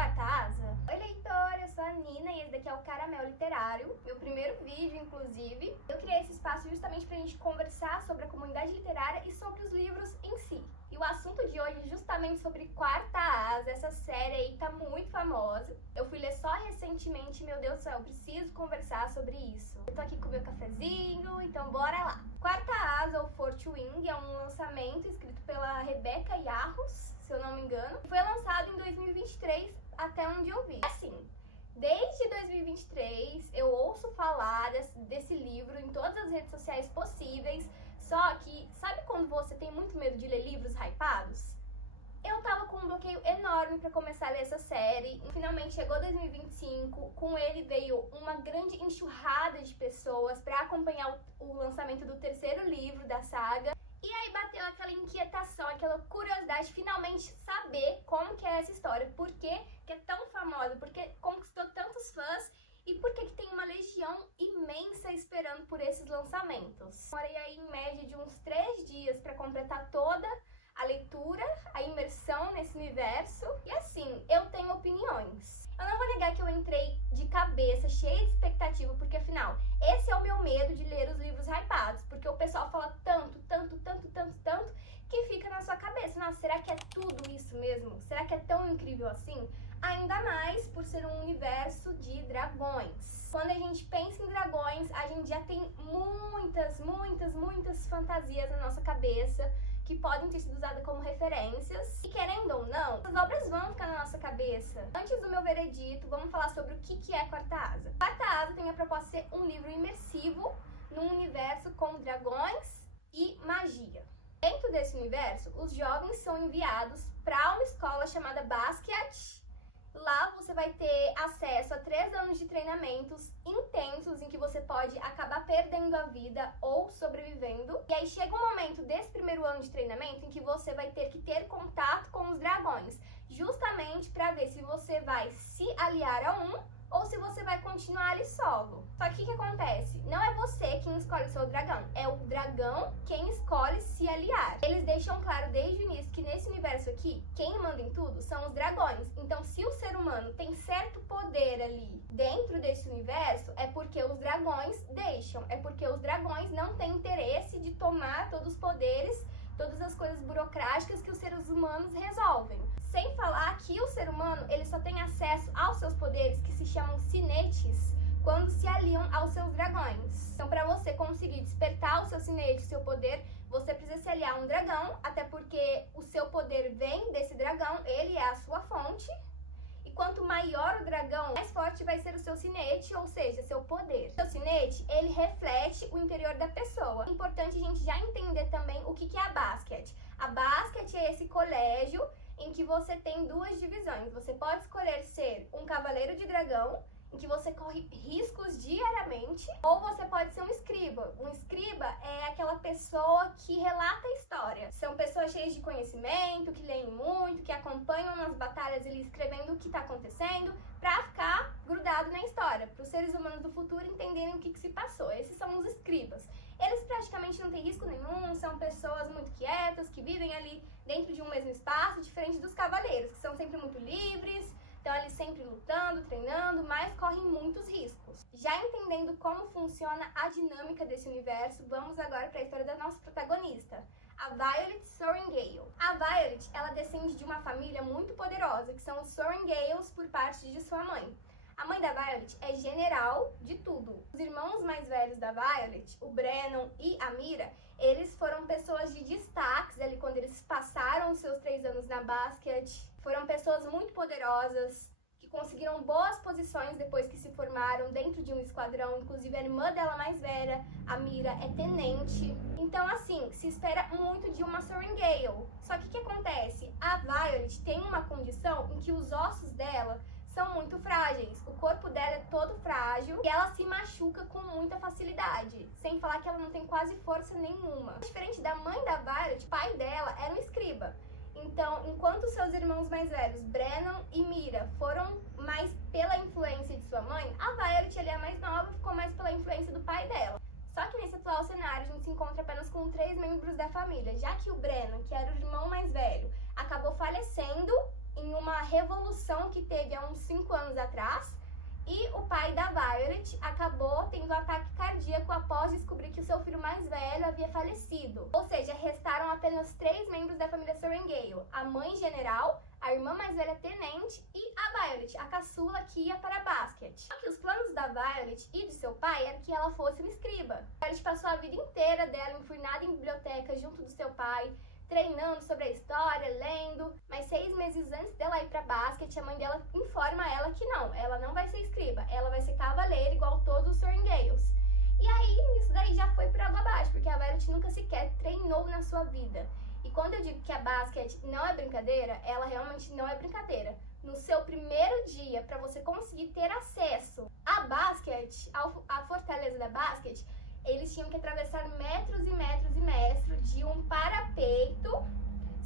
Quarta Asa? Oi, leitor, eu sou a Nina e esse daqui é o Caramel Literário, meu primeiro vídeo, inclusive. Eu criei esse espaço justamente pra gente conversar sobre a comunidade literária e sobre os livros em si. E o assunto de hoje é justamente sobre Quarta Asa, essa série aí tá muito famosa. Eu fui ler só recentemente e, meu Deus do céu, eu preciso conversar sobre isso. Eu tô aqui com o meu cafezinho, então bora lá. Quarta Asa, ou Fourth Wing, é um lançamento escrito pela Rebecca Yarros, se eu não me engano. Foi lançado em 2023, até onde eu vi. Assim, desde 2023 eu ouço falar desse livro em todas as redes sociais possíveis, só que sabe quando você tem muito medo de ler livros hypados? Eu tava com um bloqueio enorme pra começar a ler essa série. Finalmente chegou 2025, com ele veio uma grande enxurrada de pessoas pra acompanhar o lançamento do terceiro livro da saga. E aí bateu aquela inquietação, aquela curiosidade de finalmente saber como que é essa história, por que é tão famosa, por que conquistou tantos fãs e por que tem uma legião imensa esperando por esses lançamentos. Demorei aí em média de uns 3 dias para completar toda a leitura, a imersão nesse universo. E assim, eu tenho opiniões. Eu não vou negar que eu entrei de cabeça, cheia de expectativa, porque afinal, esse é o meu medo de ler os livros hypados, porque o pessoal fala tanto, que fica na sua cabeça. Nossa, será que é tudo isso mesmo? Será que é tão incrível assim? Ainda mais por ser um universo de dragões. Quando a gente pensa em dragões, a gente já tem muitas fantasias na nossa cabeça, que podem ter sido usadas como referências. E querendo ou não, as obras vão ficar na nossa cabeça. Antes do meu veredito, vamos falar sobre o que é Quarta Asa. Quarta Asa tem a proposta de ser um livro imersivo num universo com dragões e magia. Dentro desse universo, os jovens são enviados para uma escola chamada Basquiat. Lá você vai ter acesso a 3 anos de treinamentos intensos em que você pode acabar perdendo a vida ou sobrevivendo. E aí chega um momento desse primeiro ano de treinamento em que você vai ter que ter contato com os dragões, justamente para ver se você vai se aliar a um ou se você vai continuar ali solo. Só que o que acontece? Não é você quem escolhe o seu dragão, é o dragão quem escolhe se aliar. Eles deixam claro desde o início que nesse universo aqui, quem manda em tudo são os dragões. Então, se o ser humano tem certo poder ali dentro desse universo, é porque os dragões deixam, é porque os dragões não têm interesse de tomar todos os poderes, todas as coisas burocráticas que os seres humanos resolvem. Sem falar que o ser humano, ele só tem acesso aos seus poderes, que se chamam sinetes, quando se aliam aos seus dragões. Então, para você conseguir despertar o seu sinete, o seu poder, você precisa se aliar a um dragão, até porque o seu poder vem desse dragão, ele é a sua fonte. E quanto maior o dragão, mais forte vai ser o seu sinete, ou seja, seu poder. O seu sinete, ele reflete o interior da pessoa. É importante a gente já entender também o que é a Basquiat. A Basquiat é esse colégio em que você tem 2 divisões. Você pode escolher ser um cavaleiro de dragão, em que você corre riscos diariamente, ou você pode ser um escriba. Um escriba é aquela pessoa que relata a história. São pessoas cheias de conhecimento, que leem muito, que acompanham nas batalhas ali escrevendo o que está acontecendo, para ficar grudado na história, para os seres humanos do futuro entenderem o que se passou. Esses são os escribas. Eles praticamente não têm risco nenhum, são pessoas muito quietas, que vivem ali dentro de um mesmo espaço, diferente dos cavaleiros, que são sempre muito livres, estão ali sempre lutando, treinando, mas correm muitos riscos. Já entendendo como funciona a dinâmica desse universo, vamos agora para a história da nossa protagonista, a Violet Sorrengail. A Violet, ela descende de uma família muito poderosa, que são os Sorrengails por parte de sua mãe. A mãe da Violet é general de tudo. Os irmãos mais velhos da Violet, o Brennan e a Mira, eles foram pessoas de destaques ali quando eles passaram os seus 3 anos na Basquiat. Foram pessoas muito poderosas, que conseguiram boas posições depois que se formaram dentro de um esquadrão. Inclusive a irmã dela mais velha, a Mira, é tenente. Então assim, se espera muito de uma Sorrengail. Só que o que acontece? A Violet tem uma condição em que os ossos dela são muito frágeis, o corpo dela é todo frágil e ela se machuca com muita facilidade, sem falar que ela não tem quase força nenhuma. Diferente da mãe da Violet, o pai dela era um escriba. Então, enquanto seus irmãos mais velhos, Brennan e Mira, foram mais pela influência de sua mãe, a Violet, ela é a mais nova, ficou mais pela influência do pai dela. Só que nesse atual cenário, a gente se encontra apenas com 3 membros da família, já que o Brennan, que era o irmão mais velho, acabou falecendo em uma revolução que teve há uns 5 anos atrás, e o pai da Violet acabou tendo um ataque cardíaco após descobrir que o seu filho mais velho havia falecido. Ou seja, restaram apenas 3 membros da família Sorrengail: a mãe general, a irmã mais velha tenente e a Violet, a caçula que ia para basquete. Só que os planos da Violet e de seu pai eram que ela fosse uma escriba. A Violet passou a vida inteira dela enfurnada em biblioteca junto do seu pai, treinando sobre a história, lendo, mas 6 meses antes dela ir pra basquete, a mãe dela informa ela que ela não vai ser escriba, ela vai ser cavaleira igual todos os Sorrengails. E aí, isso daí já foi por água abaixo, porque a Violet nunca sequer treinou na sua vida. E quando eu digo que a basquete não é brincadeira, ela realmente não é brincadeira. No seu primeiro dia, para você conseguir ter acesso a basquete, à fortaleza da basquete, eles tinham que atravessar metros e metros e metros de um parapeito,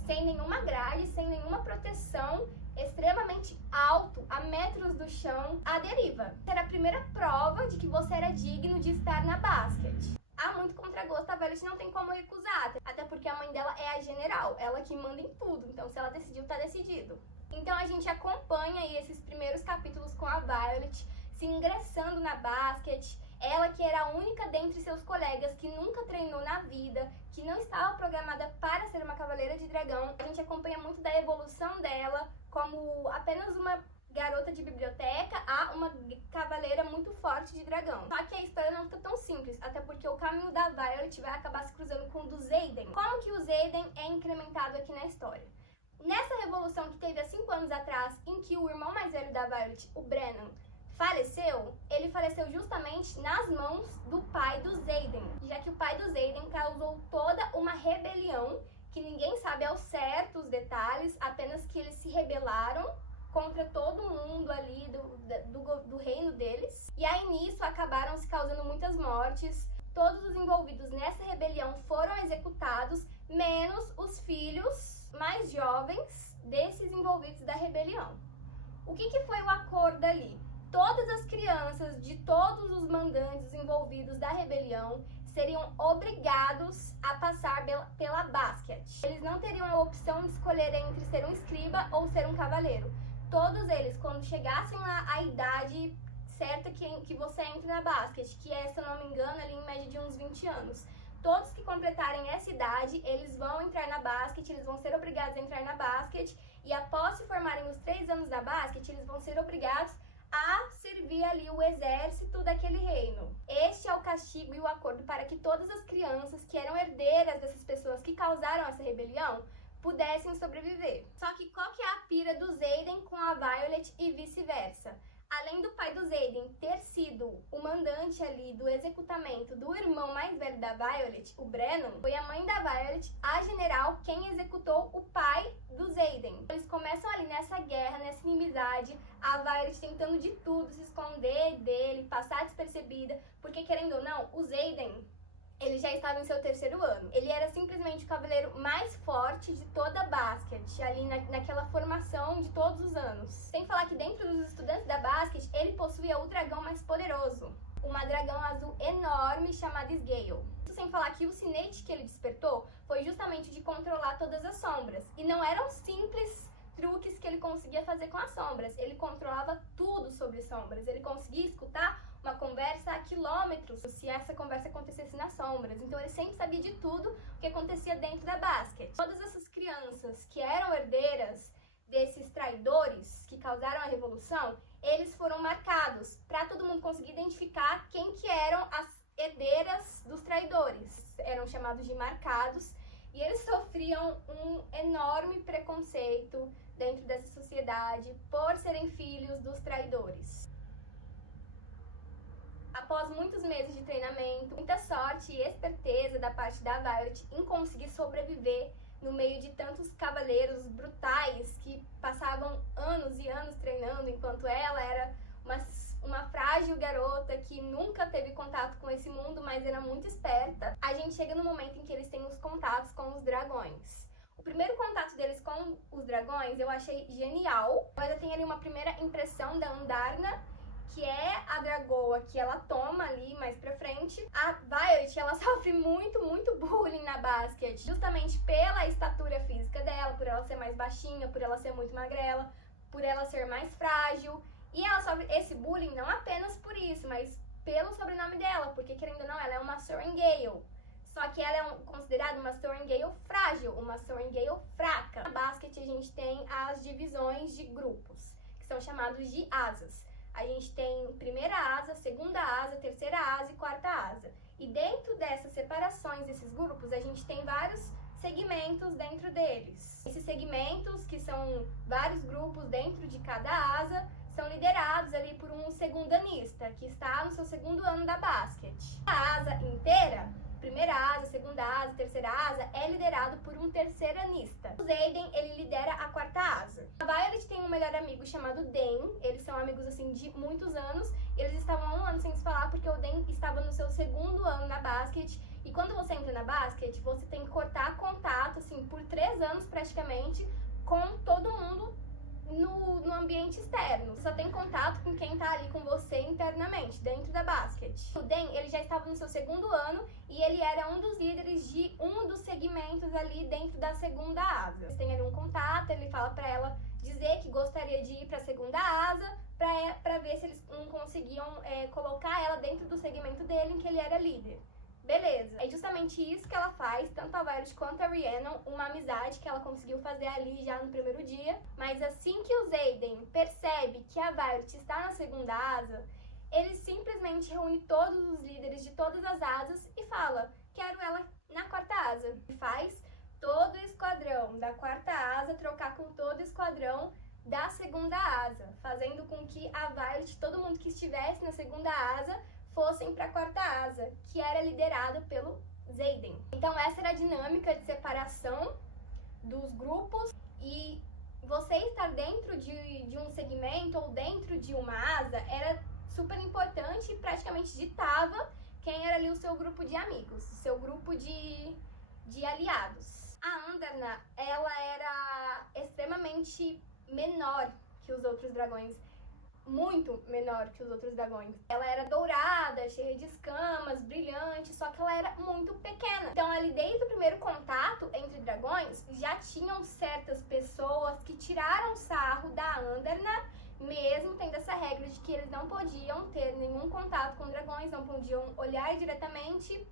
sem nenhuma grade, sem nenhuma proteção, extremamente alto, a metros do chão, à deriva. Era a primeira prova de que você era digno de estar na basquete. Há muito contragosto, a Violet não tem como recusar, até porque a mãe dela é a general, ela que manda em tudo, então se ela decidiu, tá decidido. Então a gente acompanha aí esses primeiros capítulos com a Violet se ingressando na basquete. Ela que era a única dentre seus colegas que nunca treinou na vida, que não estava programada para ser uma cavaleira de dragão. A gente acompanha muito da evolução dela como apenas uma garota de biblioteca a uma cavaleira muito forte de dragão. Só que a história não fica tão simples, até porque o caminho da Violet vai acabar se cruzando com o do Xaden. Como que o Xaden é incrementado aqui na história? Nessa revolução que teve há 5 anos atrás, em que o irmão mais velho da Violet, o Brennan, faleceu, ele faleceu justamente nas mãos do pai do Xaden, já que o pai do Xaden causou toda uma rebelião, que ninguém sabe ao certo os detalhes, apenas que eles se rebelaram contra todo mundo ali do reino deles. E aí nisso acabaram se causando muitas mortes. Todos os envolvidos nessa rebelião foram executados, menos os filhos mais jovens desses envolvidos da rebelião. O que foi o acordo ali? Todas as crianças de todos os mandantes envolvidos da rebelião seriam obrigados a passar pela basquete. Eles não teriam a opção de escolher entre ser um escriba ou ser um cavaleiro. Todos eles, quando chegassem lá a idade certa que você entra na basquete, que é, se eu não me engano, ali em média de uns 20 anos, todos que completarem essa idade, eles vão entrar na basquete, eles vão ser obrigados a entrar na basquete, e após se formarem os 3 anos da basquete, eles vão ser obrigados a servir ali o exército daquele reino. Este é o castigo e o acordo para que todas as crianças que eram herdeiras dessas pessoas que causaram essa rebelião pudessem sobreviver. Só que qual que é a pira do Xaden com a Violet e vice-versa? Além do pai do Xaden ter sido o mandante ali do executamento do irmão mais velho da Violet, o Brennan, foi a mãe da Violet, a general, quem executou o pai do Xaden. Eles começam ali nessa guerra, nessa inimizade, a Violet tentando de tudo se esconder dele, passar despercebida, porque querendo ou não, o Xaden, ele já estava em seu 3º ano. Ele era simplesmente o cavaleiro mais forte de toda a basquete, ali naquela formação de todos os anos. Sem falar que dentro dos estudantes da basquete, ele possuía o dragão mais poderoso, uma dragão azul enorme chamada Sgale. Isso sem falar que o sinete que ele despertou foi justamente de controlar todas as sombras. E não eram simples truques que ele conseguia fazer com as sombras. Ele controlava tudo sobre sombras. Ele conseguia escutar uma conversa a quilômetros se essa conversa acontecesse nas sombras. Então ele sempre sabia de tudo o que acontecia dentro da basquete. Todas essas crianças que eram herdeiras desses traidores que causaram a revolução, eles foram marcados para todo mundo conseguir identificar quem que eram as herdeiras dos traidores. Eram chamados de marcados e eles sofriam um enorme preconceito dentro dessa sociedade por serem filhos dos traidores. Após muitos meses de treinamento, muita sorte e esperteza da parte da Violet em conseguir sobreviver no meio de tantos cavaleiros brutais que passavam anos e anos treinando, enquanto ela era uma frágil garota que nunca teve contato com esse mundo, mas era muito esperta. A gente chega no momento em que eles têm os contatos com os dragões. O primeiro contato deles com os dragões eu achei genial. Eu ainda tenho ali uma primeira impressão da Andarna que é a dragoa que ela toma ali mais pra frente. A Violet, ela sofre muito bullying na basquete, justamente pela estatura física dela, por ela ser mais baixinha, por ela ser muito magrela, por ela ser mais frágil. E ela sofre esse bullying não apenas por isso, mas pelo sobrenome dela, porque querendo ou não, ela é uma Sorrengail. Só que ela é considerada uma Sorrengail frágil, uma Sorrengail fraca. Na basquete a gente tem as divisões de grupos, que são chamados de asas. A gente tem primeira asa, segunda asa, terceira asa e quarta asa. E dentro dessas separações, desses grupos, a gente tem vários segmentos dentro deles. Esses segmentos, que são vários grupos dentro de cada asa, são liderados ali por um segundanista, que está no seu segundo ano da basquete. A asa inteira, primeira asa, segunda asa, terceira asa, é liderado por um terceiranista. O Xaden, ele lidera a quarta asa. A Violet tem um melhor amigo chamado Dan, eles são amigos assim de muitos anos, eles estavam há um ano sem se falar porque o Dan estava no seu segundo ano na basquete, e quando você entra na basquete, você tem que cortar contato, assim, por 3 anos praticamente, com todo mundo no ambiente externo. Você só tem contato com quem tá ali com você internamente, dentro da basquete. O Dan, ele já estava no seu segundo ano e ele era um dos líderes de um dos segmentos ali dentro da segunda asa. Eles têm ali um contato, ele fala pra ela dizer que gostaria de ir pra segunda asa pra ver se eles não conseguiam colocar ela dentro do segmento dele em que ele era líder. Beleza, é justamente isso que ela faz, tanto a Violet quanto a Rhiannon, uma amizade que ela conseguiu fazer ali já no primeiro dia. Mas assim que o Xaden percebe que a Violet está na segunda asa, ele simplesmente reúne todos os líderes de todas as asas e fala: quero ela na quarta asa. E faz todo o esquadrão da quarta asa trocar com todo o esquadrão da segunda asa, fazendo com que a Violet, todo mundo que estivesse na segunda asa, fossem para a quarta asa, que era liderada pelo Xaden. Então essa era a dinâmica de separação dos grupos, e você estar dentro de um segmento ou dentro de uma asa era super importante e praticamente ditava quem era ali o seu grupo de amigos, o seu grupo de aliados. A Andarna, ela era extremamente menor que os outros dragões, muito menor que os outros dragões. Ela era dourada, cheia de escamas, brilhante, só que ela era muito pequena. Então ali desde o primeiro contato entre dragões, já tinham certas pessoas que tiraram sarro da Andarna, mesmo tendo essa regra de que eles não podiam ter nenhum contato com dragões, não podiam olhar diretamente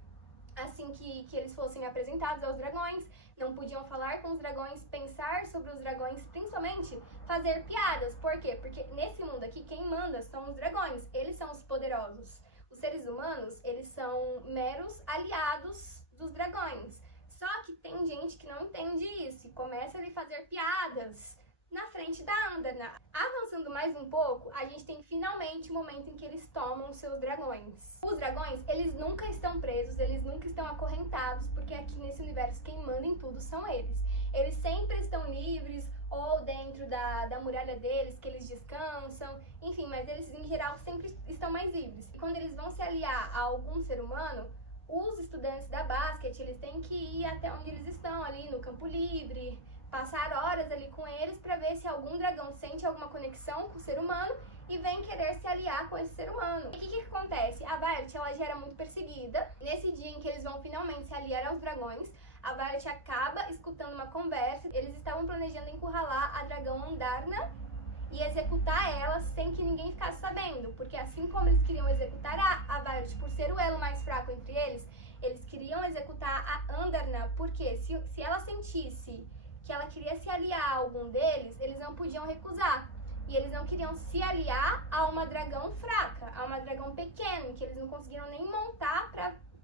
assim que eles fossem apresentados aos dragões, não podiam falar com os dragões, pensar sobre os dragões, principalmente fazer piadas. Por quê? Porque nesse mundo aqui, quem manda são os dragões, eles são os poderosos. Os seres humanos, eles são meros aliados dos dragões. Só que tem gente que não entende isso e começa a fazer piadas na frente da Andarna. Avançando mais um pouco, a gente tem finalmente o momento em que eles tomam seus dragões. Os dragões, eles nunca estão presos, eles nunca estão acorrentados, porque aqui nesse universo quem manda em tudo são eles. Eles sempre estão livres, ou dentro da muralha deles, que eles descansam, enfim, mas eles em geral sempre estão mais livres. E quando eles vão se aliar a algum ser humano, os estudantes da basquete, eles têm que ir até onde eles estão, ali no campo livre, passar horas ali com eles para ver se algum dragão sente alguma conexão com o ser humano e vem querer se aliar com esse ser humano. E o que acontece? A Violet, ela já era muito perseguida. Nesse dia em que eles vão finalmente se aliar aos dragões, a Violet acaba escutando uma conversa. Eles estavam planejando encurralar a dragão Andarna e executar ela sem que ninguém ficasse sabendo, porque assim como eles queriam executar a Violet por ser o elo mais fraco entre eles queriam executar a Andarna, porque se ela sentisse que ela queria se aliar a algum deles, eles não podiam recusar. E eles não queriam se aliar a uma dragão fraca, a uma dragão pequena, que eles não conseguiram nem montar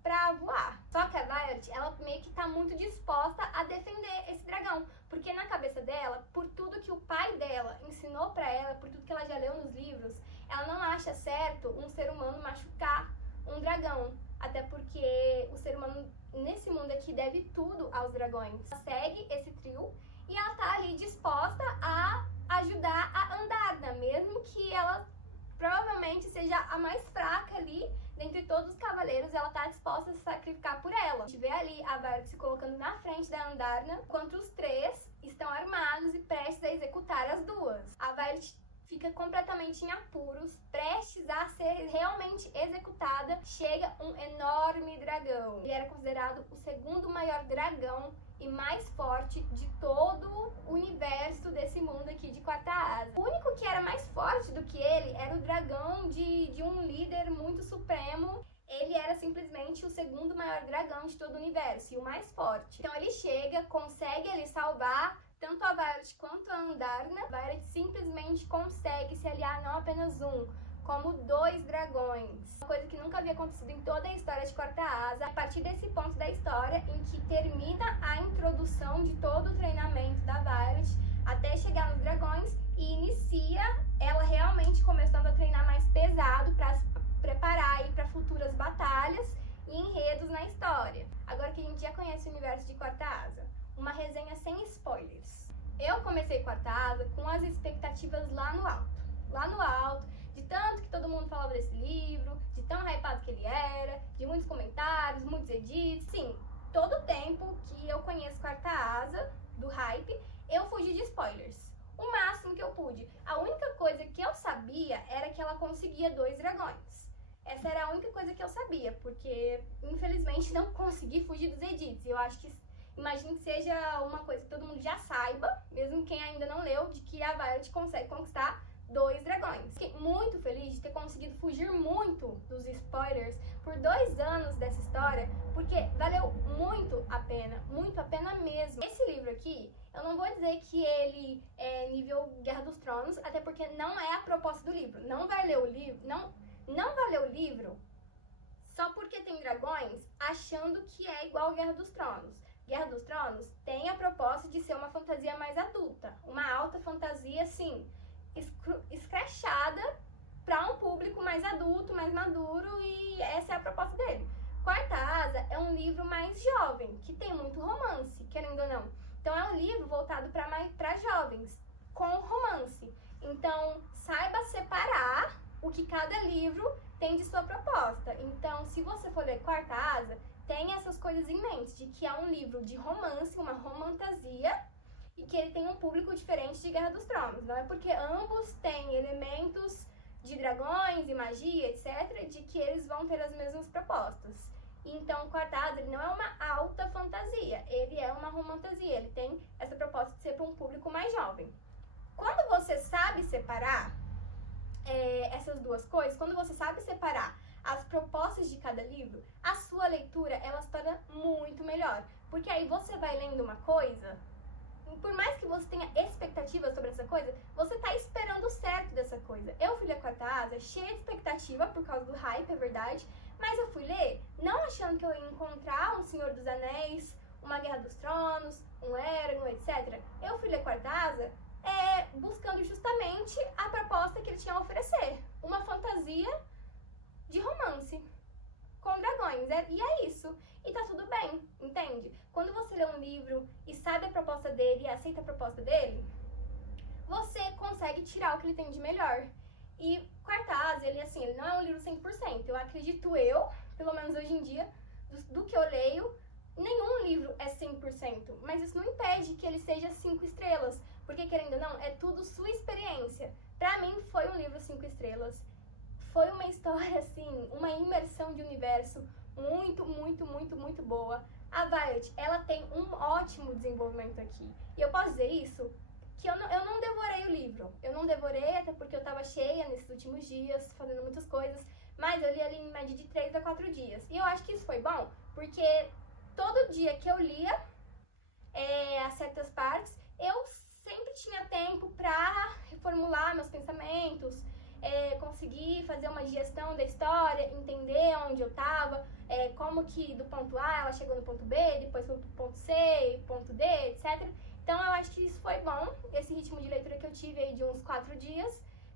pra voar. Só que a Violet, ela meio que tá muito disposta a defender esse dragão, porque na cabeça dela, por tudo que o pai dela ensinou pra ela, por tudo que ela já leu nos livros, ela não acha certo um ser humano machucar um dragão. Até porque o ser humano nesse mundo aqui deve tudo aos dragões. Ela segue esse trio e ela tá ali disposta a ajudar a Andarna, mesmo que ela provavelmente seja a mais fraca ali dentre todos os cavaleiros, ela tá disposta a se sacrificar por ela. A gente vê ali a Violet se colocando na frente da Andarna, enquanto os três estão armados e prestes a executar as duas. A Violet fica completamente em apuros, prestes a ser realmente executada, chega um enorme dragão. Ele era considerado o segundo maior dragão e mais forte de todo o universo desse mundo aqui de Quarta Asa. O único que era mais forte do que ele era o dragão de um líder muito supremo. Ele era simplesmente o segundo maior dragão de todo o universo e o mais forte. Então ele chega, consegue ele salvar tanto a Violet quanto a Andarna. A Violet simplesmente consegue se aliar não apenas um, como 2 dragões. Uma coisa que nunca havia acontecido em toda a história de Quarta Asa. A partir desse ponto da história em que termina a introdução de todo o treinamento da Violet até chegar nos dragões e inicia ela realmente começando a treinar mais pesado para se preparar aí para futuras batalhas e enredos na história. Agora que a gente já conhece o universo de Quarta Asa, uma resenha sem spoilers. Eu comecei Quarta Asa com as expectativas lá no alto, de tanto que todo mundo falava desse livro, de tão hypado que ele era, de muitos comentários, muitos edits. Sim, todo o tempo que eu conheço Quarta Asa, do hype, eu fugi de spoilers. O máximo que eu pude. A única coisa que eu sabia era que ela conseguia 2 dragões. Essa era a única coisa que eu sabia, porque infelizmente não consegui fugir dos edits. Eu acho que, imagino que seja uma coisa que todo mundo já saiba, mesmo quem ainda não leu, de que a Violet consegue conquistar 2 dragões. Fiquei muito feliz de ter conseguido fugir muito dos spoilers por 2 anos dessa história, porque valeu muito a pena mesmo. Esse livro aqui, eu não vou dizer que ele é nível Guerra dos Tronos, até porque não é a proposta do livro. Não vai ler o livro, não vai ler o livro só porque tem dragões, achando que é igual Guerra dos Tronos. Guerra dos Tronos tem a proposta de ser uma fantasia mais adulta, uma alta fantasia, assim, escrachada para um público mais adulto, mais maduro, e essa é a proposta dele. Quarta Asa é um livro mais jovem, que tem muito romance, querendo ou não. Então é um livro voltado para jovens, com romance. Então saiba separar o que cada livro tem de sua proposta. Então, se você for ler Quarta Asa, tenha essas coisas em mente, de que é um livro de romance, uma romantasia, e que ele tem um público diferente de Guerra dos Tronos. Não é porque ambos têm elementos de dragões e magia, etc., de que eles vão ter as mesmas propostas. Então, Quarta Asa, ele não é uma alta fantasia, ele é uma romantasia, ele tem essa proposta de ser para um público mais jovem. Quando você sabe separar essas duas coisas, quando você sabe separar as propostas de cada livro, a sua leitura, ela se torna muito melhor. Porque aí você vai lendo uma coisa, por mais que você tenha expectativa sobre essa coisa, você tá esperando o certo dessa coisa. Eu fui ler Quarta Asa cheia de expectativa por causa do hype, é verdade, mas eu fui ler não achando que eu ia encontrar um Senhor dos Anéis, uma Guerra dos Tronos, um Eragon, etc. Eu fui ler Quarta Asa buscando justamente a proposta que ele tinha a oferecer. Uma fantasia de romance com dragões. E é isso. E tá tudo bem, entende? Quando você lê um livro e sabe a proposta dele e aceita a proposta dele, você consegue tirar o que ele tem de melhor. E Quarta Asa, ele não é um livro 100%. Eu acredito pelo menos hoje em dia, do que eu leio, nenhum livro é 100%. Mas isso não impede que ele seja 5 estrelas. Porque, querendo ou não, é tudo sua experiência. Pra mim, foi um livro 5 estrelas. Foi uma história, uma imersão de universo muito, muito, muito, muito boa. A Violet, ela tem um ótimo desenvolvimento aqui. E eu posso dizer isso, que eu não devorei o livro. Eu não devorei, até porque eu tava cheia nesses últimos dias, fazendo muitas coisas. Mas eu li ali em média de 3 a 4 dias. E eu acho que isso foi bom, porque todo dia que eu lia as certas partes, eu sempre tinha tempo pra reformular meus pensamentos, conseguir fazer uma digestão da história, entender onde eu tava, como que do ponto A ela chegou no ponto B, depois foi pro ponto C, ponto D, etc. Então eu acho que isso foi bom, esse ritmo de leitura que eu tive aí de uns 4 dias,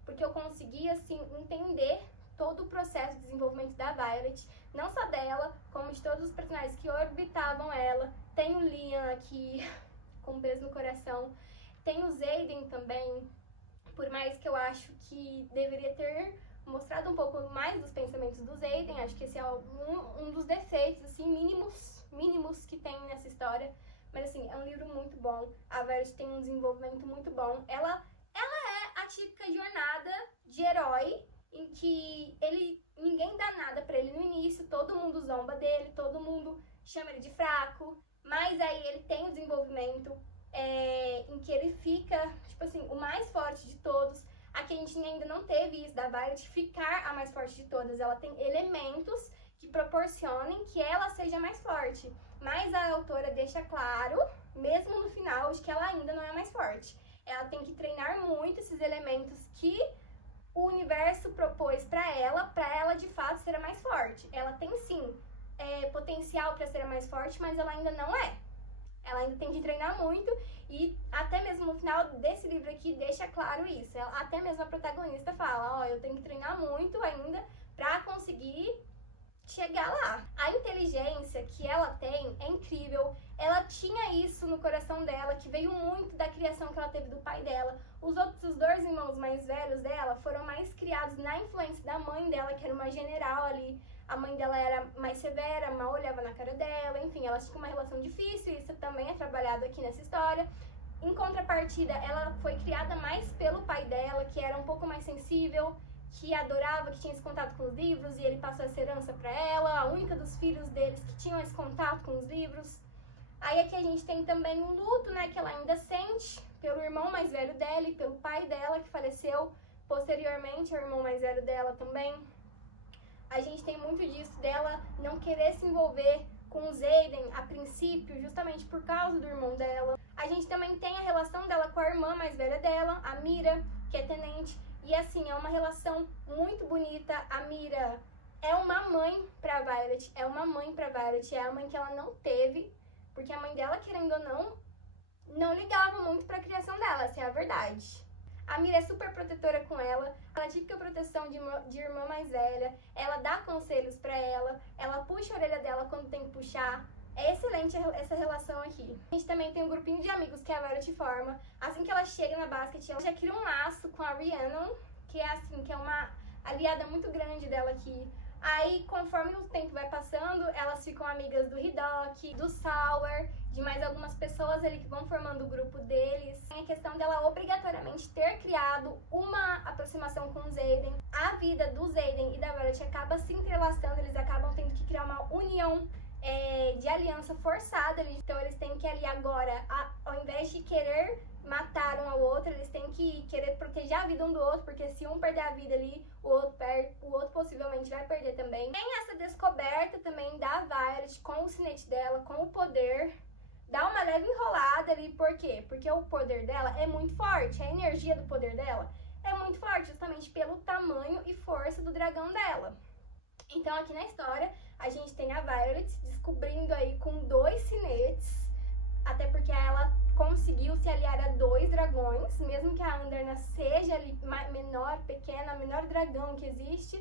porque eu consegui, entender todo o processo de desenvolvimento da Violet, não só dela, como de todos os personagens que orbitavam ela. Tem o Liam aqui, com um peso no coração. Tem o Xaden também, por mais que eu acho que deveria ter mostrado um pouco mais dos pensamentos do Xaden. Acho que esse é um dos defeitos, mínimos que tem nessa história. Mas, é um livro muito bom. A Violet tem um desenvolvimento muito bom. Ela é a típica jornada de herói, em que ninguém dá nada pra ele no início, todo mundo zomba dele, todo mundo chama ele de fraco, mas aí ele tem o desenvolvimento em que ele fica, tipo assim, o mais forte de todos. Aqui a gente ainda não teve isso da Violet ficar a mais forte de todas, ela tem elementos que proporcionem que ela seja mais forte, mas a autora deixa claro, mesmo no final, de que ela ainda não é mais forte. Ela tem que treinar muito esses elementos que o universo propôs pra ela de fato ser a mais forte. Ela tem sim potencial para ser a mais forte, mas ela ainda não é. Ela ainda tem que treinar muito e até mesmo no final desse livro aqui deixa claro isso. Até mesmo a protagonista fala, ó, eu tenho que treinar muito ainda pra conseguir chegar lá. A inteligência que ela tem é incrível. Ela tinha isso no coração dela, que veio muito da criação que ela teve do pai dela. Os dois irmãos mais velhos dela foram mais criados na influência da mãe dela, que era uma general ali. A mãe dela era mais severa, mal olhava na cara dela, enfim, elas tinham uma relação difícil, isso também é trabalhado aqui nessa história. Em contrapartida, ela foi criada mais pelo pai dela, que era um pouco mais sensível, que adorava, que tinha esse contato com os livros, e ele passou essa herança pra ela, a única dos filhos deles que tinham esse contato com os livros. Aí aqui a gente tem também um luto, né, que ela ainda sente pelo irmão mais velho dela e pelo pai dela, que faleceu posteriormente, o irmão mais velho dela também. A gente tem muito disso dela não querer se envolver com o Xaden a princípio, justamente por causa do irmão dela. A gente também tem a relação dela com a irmã mais velha dela, a Mira, que é tenente. E assim, é uma relação muito bonita. A Mira é uma mãe pra Violet, é a mãe que ela não teve, porque a mãe dela, querendo ou não ligava muito pra criação dela, essa é a verdade. A Mira é super protetora com ela típica proteção de irmã mais velha, ela dá conselhos pra ela puxa a orelha dela quando tem que puxar. É excelente essa relação aqui. A gente também tem um grupinho de amigos que a Violet forma. Assim que ela chega na Basket, ela já cria um laço com a Rhiannon, que é uma aliada muito grande dela aqui. Aí, conforme o tempo vai passando, elas ficam amigas do Hidok, do Sour, de mais algumas pessoas ali que vão formando o grupo deles. Tem a questão dela obrigatoriamente ter criado uma aproximação com o Xaden. A vida do Xaden e da Violet acaba se entrelaçando, eles acabam tendo que criar uma união de aliança forçada. Então eles têm que ali agora, ao invés de querer matar um ao outro, eles têm que querer proteger a vida um do outro, porque se um perder a vida ali, o outro possivelmente vai perder também. Tem essa descoberta também da Violet com o sinete dela, com o poder. Dá uma leve enrolada ali, por quê? Porque o poder dela é muito forte, a energia do poder dela é muito forte, justamente pelo tamanho e força do dragão dela. Então aqui na história, a gente tem a Violet descobrindo aí com 2 sinetes, até porque ela conseguiu se aliar a 2 dragões, mesmo que a Anderna seja ali pequena, menor dragão que existe,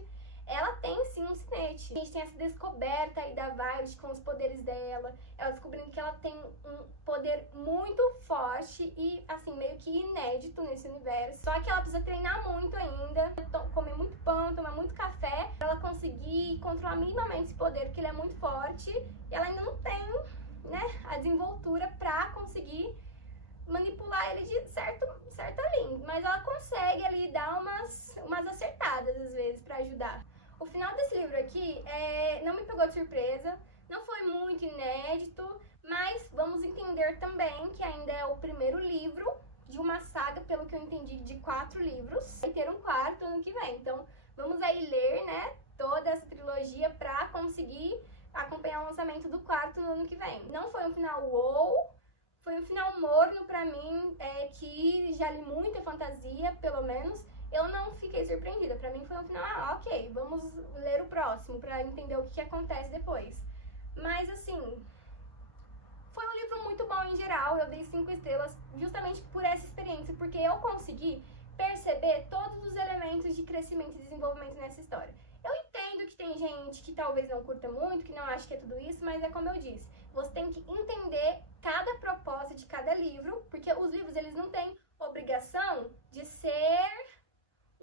ela tem sim um sinete. A gente tem essa descoberta aí da Violet com os poderes dela, ela descobrindo que ela tem um poder muito forte e assim, meio que inédito nesse universo. Só que ela precisa treinar muito ainda, comer muito pão, tomar muito café, pra ela conseguir controlar minimamente esse poder, porque ele é muito forte e ela ainda não tem, né, a desenvoltura pra conseguir manipular ele de certa linha, mas ela consegue ali dar umas acertadas às vezes pra ajudar. O final desse livro aqui não me pegou de surpresa, não foi muito inédito, mas vamos entender também que ainda é o primeiro livro de uma saga, pelo que eu entendi, de 4 livros. Vai ter um 4º ano que vem, então vamos aí ler, né, toda essa trilogia pra conseguir acompanhar o lançamento do 4º no ano que vem. Não foi um final wow, foi um final morno pra mim, que já li muita fantasia, pelo menos. Eu não fiquei surpreendida, pra mim foi um final, ok, vamos ler o próximo pra entender o que acontece depois. Mas assim, foi um livro muito bom em geral, eu dei 5 estrelas justamente por essa experiência, porque eu consegui perceber todos os elementos de crescimento e desenvolvimento nessa história. Eu entendo que tem gente que talvez não curta muito, que não acha que é tudo isso, mas é como eu disse, você tem que entender cada proposta de cada livro, porque os livros eles não têm obrigação de ser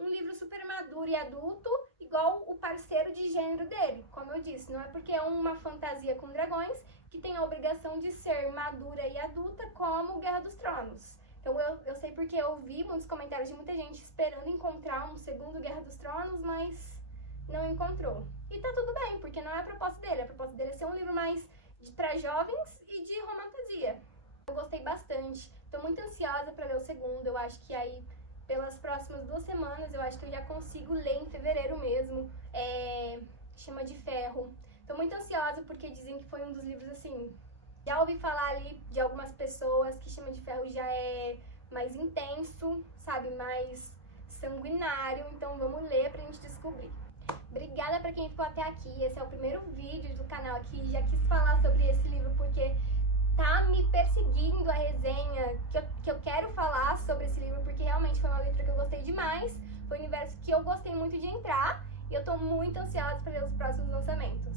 um livro super maduro e adulto, igual o parceiro de gênero dele. Como eu disse, não é porque é uma fantasia com dragões que tem a obrigação de ser madura e adulta como Guerra dos Tronos. Então Eu sei porque eu vi muitos comentários de muita gente esperando encontrar um segundo Guerra dos Tronos, mas não encontrou. E tá tudo bem, porque não é a proposta dele. A proposta dele é ser um livro mais pra jovens e de romantasia. Eu gostei bastante, tô muito ansiosa pra ler o segundo. Eu acho que aí, pelas próximas 2 semanas, eu acho que eu já consigo ler em fevereiro mesmo. Chama de Ferro. Tô muito ansiosa porque dizem que foi um dos livros, assim... Já ouvi falar ali de algumas pessoas que Chama de Ferro já é mais intenso, sabe? Mais sanguinário. Então vamos ler pra gente descobrir. Obrigada pra quem ficou até aqui. Esse é o primeiro vídeo do canal aqui. Já quis falar sobre esse livro porque tá me perseguindo a resenha que eu quero falar sobre esse livro, porque realmente foi uma leitura que eu gostei demais. Foi um universo que eu gostei muito de entrar. E eu tô muito ansiosa pra ler os próximos lançamentos.